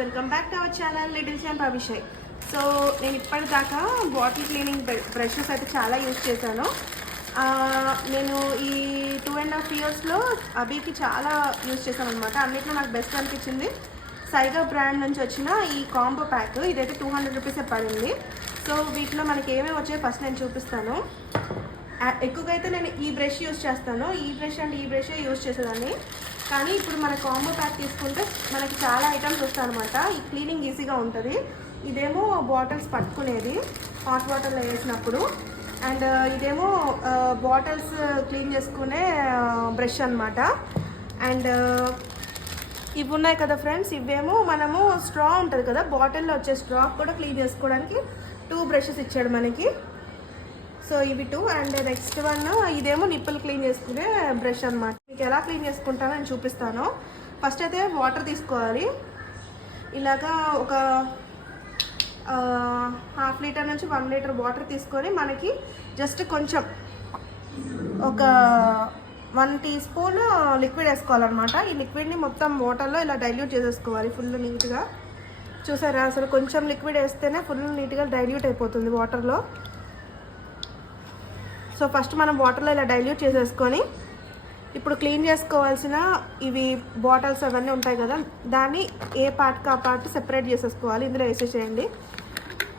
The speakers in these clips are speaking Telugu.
Welcome back to our channel little champ Abhishek. So నేను ఇప్పటిదాకా బాటిల్ క్లీనింగ్ బ్రషెస్ అయితే చాలా యూజ్ చేశాను. నేను ఈ 2.5 yearsలో అభికి చాలా యూజ్ చేశాను అనమాట. అన్నిట్లో నాకు బెస్ట్ అనిపించింది సైగా బ్రాండ్ నుంచి వచ్చిన ఈ కాంబో ప్యాక్. ఇదైతే 200 రూపీసే పడింది. సో వీటిలో మనకి ఏమేమి వచ్చాయో ఫస్ట్ నేను చూపిస్తాను. ఎక్కువగా అయితే నేను ఈ బ్రష్ యూజ్ చేస్తాను. ఈ బ్రష్ అండ్ ఈ బ్రషే యూజ్ చేసేదాన్ని. కానీ ఇప్పుడు మన కాంబో ప్యాక్ తీసుకుంటే మనకి చాలా ఐటమ్స్ వస్తాయి అనమాట. ఈ క్లీనింగ్ ఈజీగా ఉంటుంది. ఇదేమో బాటిల్స్ పట్టుకునేది హాట్ వాటర్లో వేసినప్పుడు, అండ్ ఇదేమో బాటిల్స్ క్లీన్ చేసుకునే బ్రష్ అనమాట. అండ్ ఇవి ఉన్నాయి కదా ఫ్రెండ్స్, ఇవేమో మనము స్ట్రా ఉంటుంది కదా, బాటిల్లో వచ్చే స్ట్రా కూడా క్లీన్ చేసుకోవడానికి 2 బ్రషెస్ ఇచ్చాడు మనకి. సో ఇవి 2. అండ్ నెక్స్ట్ వన్ ఇదేమో నిప్పులు క్లీన్ చేసుకునే బ్రష్ అనమాట. మీకు ఎలా క్లీన్ చేసుకుంటానో నేను చూపిస్తాను. ఫస్ట్ అయితే వాటర్ తీసుకోవాలి. ఇలాగా ఒక 1/2 లీటర్ నుంచి 1 లీటర్ వాటర్ తీసుకొని మనకి జస్ట్ కొంచెం ఒక 1 టీ స్పూన్ లిక్విడ్ వేసుకోవాలన్నమాట. ఈ లిక్విడ్ని మొత్తం వాటర్లో ఇలా డైల్యూట్ చేసేసుకోవాలి ఫుల్ నీట్గా. చూసారా, అసలు కొంచెం లిక్విడ్ వేస్తేనే ఫుల్ నీట్గా డైల్యూట్ అయిపోతుంది వాటర్లో. సో ఫస్ట్ మనం వాటర్లో ఇలా డైల్యూట్ చేసేసుకొని ఇప్పుడు క్లీన్ చేసుకోవాల్సిన ఇవి బాటిల్స్ అవన్నీ ఉంటాయి కదా, దాన్ని ఏ పార్ట్కి ఆ పార్ట్ సెపరేట్ చేసేసుకోవాలి. ఇందులో వేసేసేయండి.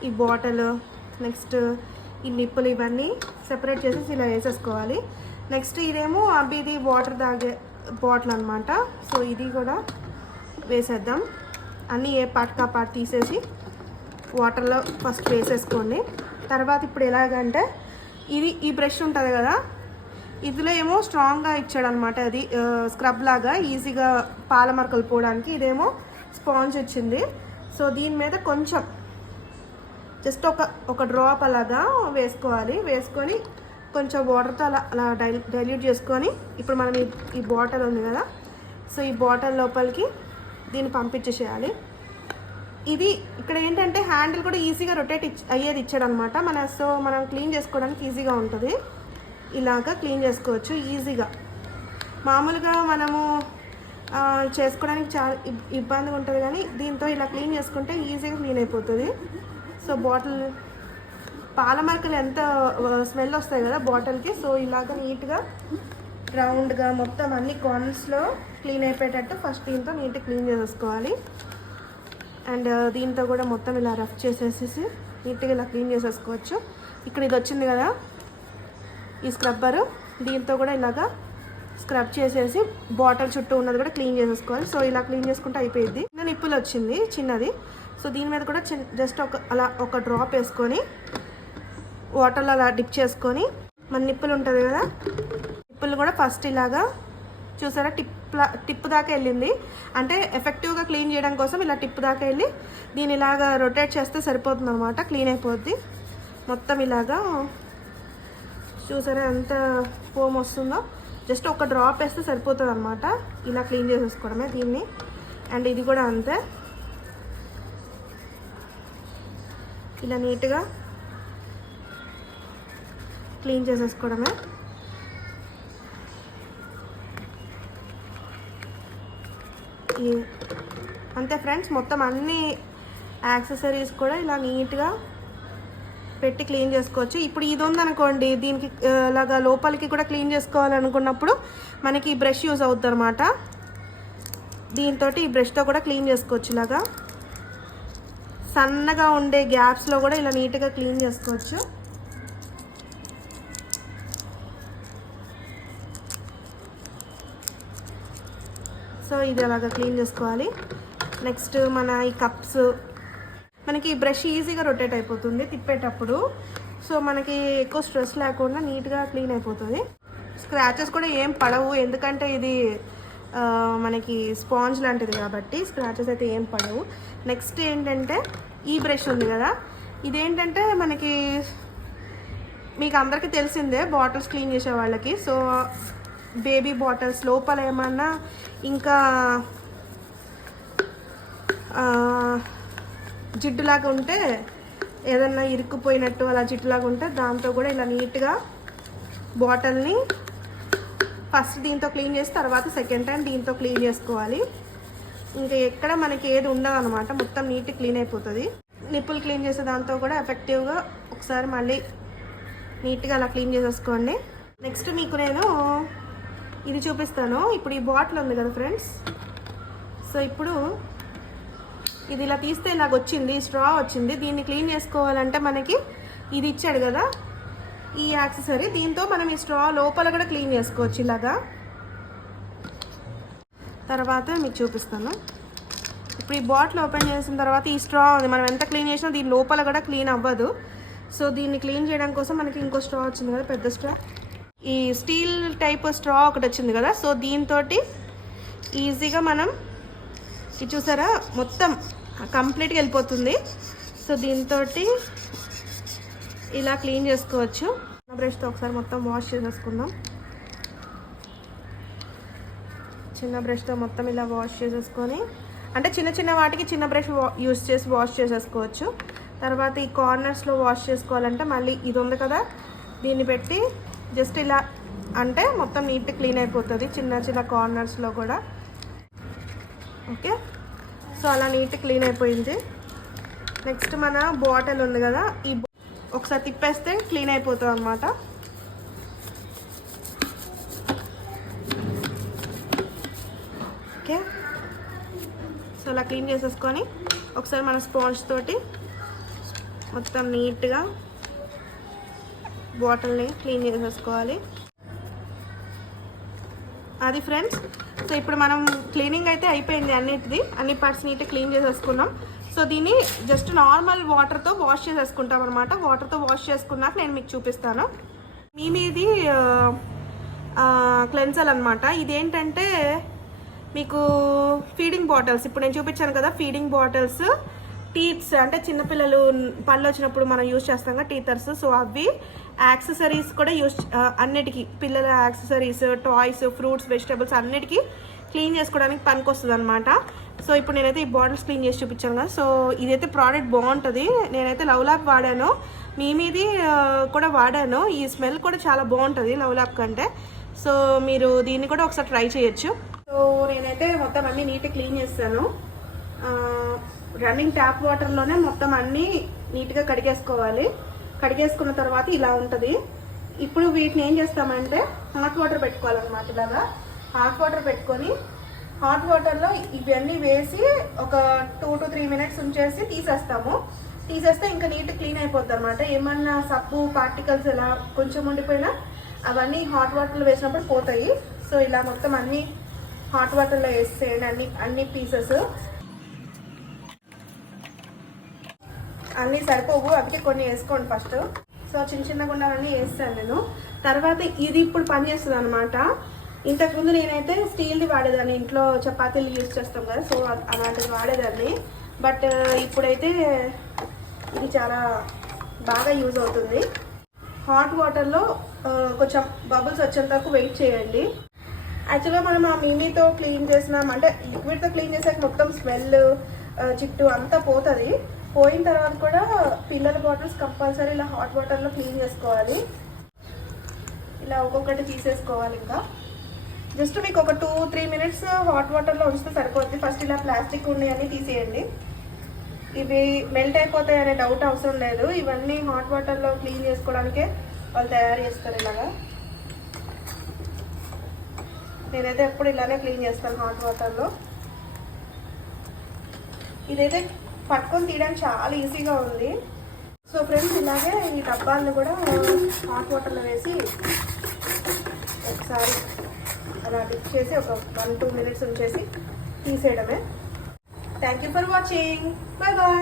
ఈ బాటిల్, నెక్స్ట్ ఈ నిప్పులు, ఇవన్నీ సెపరేట్ చేసేసి ఇలా వేసేసుకోవాలి. నెక్స్ట్ ఇదేమో అభిది వాటర్ తాగే బాటిల్ అనమాట. సో ఇది కూడా వేసేద్దాం. అన్నీ ఏ పార్ట్కి ఆ పార్ట్ తీసేసి వాటర్లో ఫస్ట్ వేసేసుకోండి. తర్వాత ఇప్పుడు ఎలాగంటే ఈ బ్రష్ ఉంటుంది కదా, ఇందులో ఏమో స్ట్రాంగ్గా ఇచ్చాడనమాట. అది స్క్రబ్ లాగా ఈజీగా పాల మరకలు పోవడానికి. ఇదేమో స్పాంజ్ వచ్చింది. సో దీని మీద కొంచెం జస్ట్ ఒక డ్రాప్ అలాగా వేసుకోవాలి. వేసుకొని కొంచెం వాటర్తో అలా డైల్యూట్ చేసుకొని ఇప్పుడు మనం ఈ బాటిల్ ఉంది కదా, సో ఈ బాటిల్ లోపలికి దీన్ని పంపించేసేయాలి. ఇది ఇక్కడ ఏంటంటే హ్యాండిల్ కూడా ఈజీగా రొటేట్ అయ్యేది ఇచ్చాడనమాట. సో మనం క్లీన్ చేసుకోవడానికి ఈజీగా ఉంటుంది. ఇలాగా క్లీన్ చేసుకోవచ్చు ఈజీగా. మామూలుగా మనము చేసుకోవడానికి చాలా ఇబ్బందిగా ఉంటుంది, కానీ దీంతో ఇలా క్లీన్ చేసుకుంటే ఈజీగా క్లీన్ అయిపోతుంది. సో బాటిల్ పాల మరకలు ఎంత స్మెల్ వస్తాయి కదా బాటిల్కి. సో ఇలాగ నీట్గా రౌండ్గా మొత్తం అన్ని కార్నర్స్లో క్లీన్ అయిపోయేటట్టు ఫస్ట్ దీంతో నీట్గా క్లీన్ చేసేసుకోవాలి. అండ్ దీంతో కూడా మొత్తం ఇలా రఫ్ చేసేసి నీట్గా ఇలా క్లీన్ చేసేసుకోవచ్చు. ఇక్కడ ఇది వచ్చింది కదా ఈ స్క్రబ్బరు, దీంతో కూడా ఇలాగా స్క్రబ్ చేసేసి బాటిల్ చుట్టూ ఉన్నది కూడా క్లీన్ చేసేసుకోవాలి. సో ఇలా క్లీన్ చేసుకుంటే అయిపోయింది. నిప్పులు వచ్చింది చిన్నది. సో దీని మీద కూడా జస్ట్ ఒక డ్రాప్ వేసుకొని వాటర్లో అలా డిప్ చేసుకొని మన నిప్పులు ఉంటుంది కదా, నిప్పులు కూడా ఫస్ట్ ఇలాగా చూసారా టిప్ దాకా వెళ్ళింది. అంటే ఎఫెక్టివ్గా క్లీన్ చేయడం కోసం ఇలా టిప్ దాకా వెళ్ళి దీని ఇలాగా రొటేట్ చేస్తే సరిపోతుంది అనమాట. క్లీన్ అయిపోద్ది మొత్తం. ఇలాగా చూసారా ఎంత ఫోమ్ వస్తుందో. జస్ట్ ఒక డ్రాప్ వేస్తే సరిపోతుంది అనమాట. ఇలా క్లీన్ చేసేసుకోవడమే దీన్ని. అండ్ ఇది కూడా అంతే, ఇలా నీట్గా క్లీన్ చేసేసుకోవడమే. అంతే ఫ్రెండ్స్, మొత్తం అన్ని యాక్సెసరీస్ కూడా ఇలా నీట్గా పెట్టి క్లీన్ చేసుకోవచ్చు. ఇప్పుడు ఇది ఉందనుకోండి, దీనికి ఇలాగా లోపలికి కూడా క్లీన్ చేసుకోవాలనుకున్నప్పుడు మనకి ఈ బ్రష్ యూజ్ అవుతుంది అనమాట. దీంతో ఈ బ్రష్తో కూడా క్లీన్ చేసుకోవచ్చు. ఇలాగా సన్నగా ఉండే గ్యాప్స్లో కూడా ఇలా నీట్గా క్లీన్ చేసుకోవచ్చు. సో ఇది అలాగా క్లీన్ చేసుకోవాలి. నెక్స్ట్ మన ఈ కప్స్, మనకి ఈ బ్రష్ ఈజీగా రొటేట్ అయిపోతుంది తిప్పేటప్పుడు. సో మనకి ఎక్కువ స్ట్రెస్ లేకుండా నీట్గా క్లీన్ అయిపోతుంది. స్క్రాచెస్ కూడా ఏం పడవు, ఎందుకంటే ఇది మనకి స్పాంజ్ లాంటిది కాబట్టి స్క్రాచెస్ అయితే ఏం పడవు. నెక్స్ట్ ఏంటంటే ఈ బ్రష్ ఉంది కదా, ఇదేంటంటే మనకి మీకు అందరికీ తెలిసిందే బాటిల్స్ క్లీన్ చేసే వాళ్ళకి. సో బేబీ బాటిల్స్ లోపల ఏమన్నా ఇంకా జిడ్డులాగా ఉంటే, ఏదన్నా ఇరుక్కుపోయినట్టు అలా జిడ్డులాగా ఉంటే దాంతో కూడా ఇలా నీట్గా బాటిల్ని ఫస్ట్ దీంతో క్లీన్ చేసి తర్వాత సెకండ్ టైం దీంతో క్లీన్ చేసుకోవాలి. ఇంకా ఎక్కడ మనకి ఏది ఉండదు అనమాట, మొత్తం నీట్ క్లీన్ అయిపోతుంది. నిప్పులు క్లీన్ చేసే దాంతో కూడా ఎఫెక్టివ్గా ఒకసారి మళ్ళీ నీట్గా అలా క్లీన్ చేసేసుకోండి. నెక్స్ట్ మీకు నేను ఇది చూపిస్తాను. ఇప్పుడు ఈ బాటిల్ ఉంది కదా ఫ్రెండ్స్, సో ఇప్పుడు ఇది ఇలా తీస్తే ఇలాగ వచ్చింది, స్ట్రా వచ్చింది. దీన్ని క్లీన్ చేసుకోవాలంటే మనకి ఇది ఇచ్చాడు కదా ఈ యాక్సెసరీ, దీంతో మనం ఈ స్ట్రా లోపల కూడా క్లీన్ చేసుకోవచ్చు ఇలాగా. తర్వాత మీకు చూపిస్తాను. ఇప్పుడు ఈ బాటిల్ ఓపెన్ చేసిన తర్వాత ఈ స్ట్రా ఉంది, మనం ఎంత క్లీన్ చేసినా దీని లోపల కూడా క్లీన్ అవ్వదు. సో దీన్ని క్లీన్ చేయడం కోసం మనకి ఇంకో స్ట్రా వచ్చింది కదా, పెద్ద స్ట్రా, ఈ స్టీల్ టైప్ స్ట్రా ఒకటి వచ్చింది కదా. సో దీంతో ఈజీగా మనం ఇది చూసారా మొత్తం కంప్లీట్గా వెళ్ళిపోతుంది. సో దీంతో ఇలా క్లీన్ చేసుకోవచ్చు. బ్రష్తో ఒకసారి మొత్తం వాష్ చేసేసుకుందాం. చిన్న బ్రష్తో మొత్తం ఇలా వాష్ చేసేసుకొని, అంటే చిన్న చిన్న వాటికి చిన్న బ్రష్ యూస్ చేసి వాష్ చేసేసుకోవచ్చు. తర్వాత ఈ కార్నర్స్లో వాష్ చేసుకోవాలంటే మళ్ళీ ఇది ఉంది కదా, దీన్ని పెట్టి జస్ట్ ఇలా అంటే మొత్తం నీట్ క్లీన్ అయిపోతుంది చిన్న చిన్న కార్నర్స్లో కూడా. ఓకే, సో అలా నీట్ క్లీన్ అయిపోయింది. నెక్స్ట్ మన బాటిల్ ఉంది కదా, ఈ ఒకసారి తిప్పేస్తే క్లీన్ అయిపోతుంది అన్నమాట. ఓకే, సో అలా క్లీన్ చేసేసుకొని ఒకసారి మన స్పాంజ్ తోటి మొత్తం నీట్గా బాటిల్ని క్లీన్ చేసేసుకోవాలి. అది ఫ్రెండ్స్. సో ఇప్పుడు మనం క్లీనింగ్ అయితే అయిపోయింది అన్నిటిది, అన్ని పార్ట్స్ నీట్గా క్లీన్ చేసేసుకున్నాం. సో దీన్ని జస్ట్ నార్మల్ వాటర్తో వాష్ చేసేసుకుంటాం అనమాట. వాటర్తో వాష్ చేసుకున్నాక నేను మీకు చూపిస్తాను. మీది క్లెన్సర్ అనమాట. ఇదేంటంటే మీకు ఫీడింగ్ బాటిల్స్, ఇప్పుడు నేను చూపించాను కదా ఫీడింగ్ బాటిల్స్, టీత్స్ అంటే చిన్నపిల్లలు పళ్ళు వచ్చినప్పుడు మనం యూజ్ చేస్తాం కదా టీతర్స్. సో అవి యాక్సెసరీస్ కూడా యూజ్, అన్నిటికీ పిల్లల యాక్సెసరీస్, టాయ్స్, ఫ్రూట్స్, వెజిటబుల్స్ అన్నిటికీ క్లీన్ చేసుకోవడానికి పనికి వస్తుంది అనమాట. సో ఇప్పుడు నేనైతే ఈ బాటిల్స్ క్లీన్ చేసి చూపించాను కదా. సో ఇదైతే ప్రోడక్ట్ బాగుంటుంది. నేనైతే లవ్ ల్యాప్ వాడాను, మీది కూడా వాడాను. ఈ స్మెల్ కూడా చాలా బాగుంటుంది లవ్ ల్యాప్ కంటే. సో మీరు దీన్ని కూడా ఒకసారి ట్రై చేయొచ్చు. సో నేనైతే మొత్తం అన్నీ నీట్గా క్లీన్ చేస్తాను. రన్నింగ్ ట్యాప్ వాటర్లోనే మొత్తం అన్నీ నీట్గా కడిగేసుకోవాలి. కడిగేసుకున్న తర్వాత ఇలా ఉంటుంది. ఇప్పుడు వీటిని ఏం చేస్తామంటే హాట్ వాటర్ పెట్టుకోవాలన్నమాట. ఇలాగా హాట్ వాటర్ పెట్టుకొని హాట్ వాటర్లో ఇవన్నీ వేసి ఒక 2 to 3 minutes ఉంచేసి తీసేస్తాము. తీసేస్తే ఇంకా నీట్ క్లీన్ అయిపోద్ది అనమాట. ఏమన్నా సబ్బు పార్టికల్స్ ఎలా కొంచెం ఉండిపోయినా అవన్నీ హాట్ వాటర్లో వేసినప్పుడు పోతాయి. సో ఇలా మొత్తం అన్నీ హాట్ వాటర్లో వేసేయండి, అన్ని పీసెస్. అన్నీ సరిపోవు, అందుకే కొన్ని వేసుకోండి ఫస్ట్. సో చిన్న చిన్న గుండాలన్నీ వేస్తాను నేను. తర్వాత ఇది ఇప్పుడు పని చేస్తుంది అనమాట. ఇంతకుముందు నేనైతే స్టీల్ది వాడేదాన్ని, ఇంట్లో చపాతీలు యూజ్ చేస్తాం కదా, సో అలాంటిది వాడేదాన్ని. బట్ ఇప్పుడైతే ఇది చాలా బాగా యూజ్ అవుతుంది. హాట్ వాటర్లో కొంచెం బబుల్స్ వచ్చేంత వరకు వెయిట్ చేయండి. యాక్చువల్గా మనం ఆ మిమీతో క్లీన్ చేసినాం అంటే లిక్విడ్తో క్లీన్ చేసాక మొత్తం స్మెల్ చిట్టు అంతా పోతుంది. పోయిన తర్వాత కూడా పిల్లల బాటిల్స్ కంపల్సరీ ఇలా హాట్ వాటర్లో క్లీన్ చేసుకోవాలి. ఇలా ఒక్కొక్కటి తీసేసుకోవాలి. ఇంకా జస్ట్ మీకు ఒక 2-3 minutes హాట్ వాటర్లో ఉంచితే సరిపోద్ది. ఫస్ట్ ఇలా ప్లాస్టిక్ ఉన్నాయని తీసేయండి. ఇవి మెల్ట్ అయిపోతాయి అనే డౌట్ అవసరం లేదు. ఇవన్నీ హాట్ వాటర్లో క్లీన్ చేసుకోవడానికే వాళ్ళు తయారు చేస్తారు ఇలాగా. నేనైతే ఎప్పుడు ఇలానే క్లీన్ చేస్తాను హాట్ వాటర్లో. ఇదైతే పట్టుకొని తీయడానికి చాలా ఈజీగా ఉంది. సో ఫ్రెండ్స్ ఇలాగే ఈ డబ్బాలను కూడా హాట్ వాటర్లో వేసి ఒకసారి అలా డిప్ చేసి ఒక 1-2 minutes ఉంచేసి తీసేయడమే. Thank you for watching. Bye bye.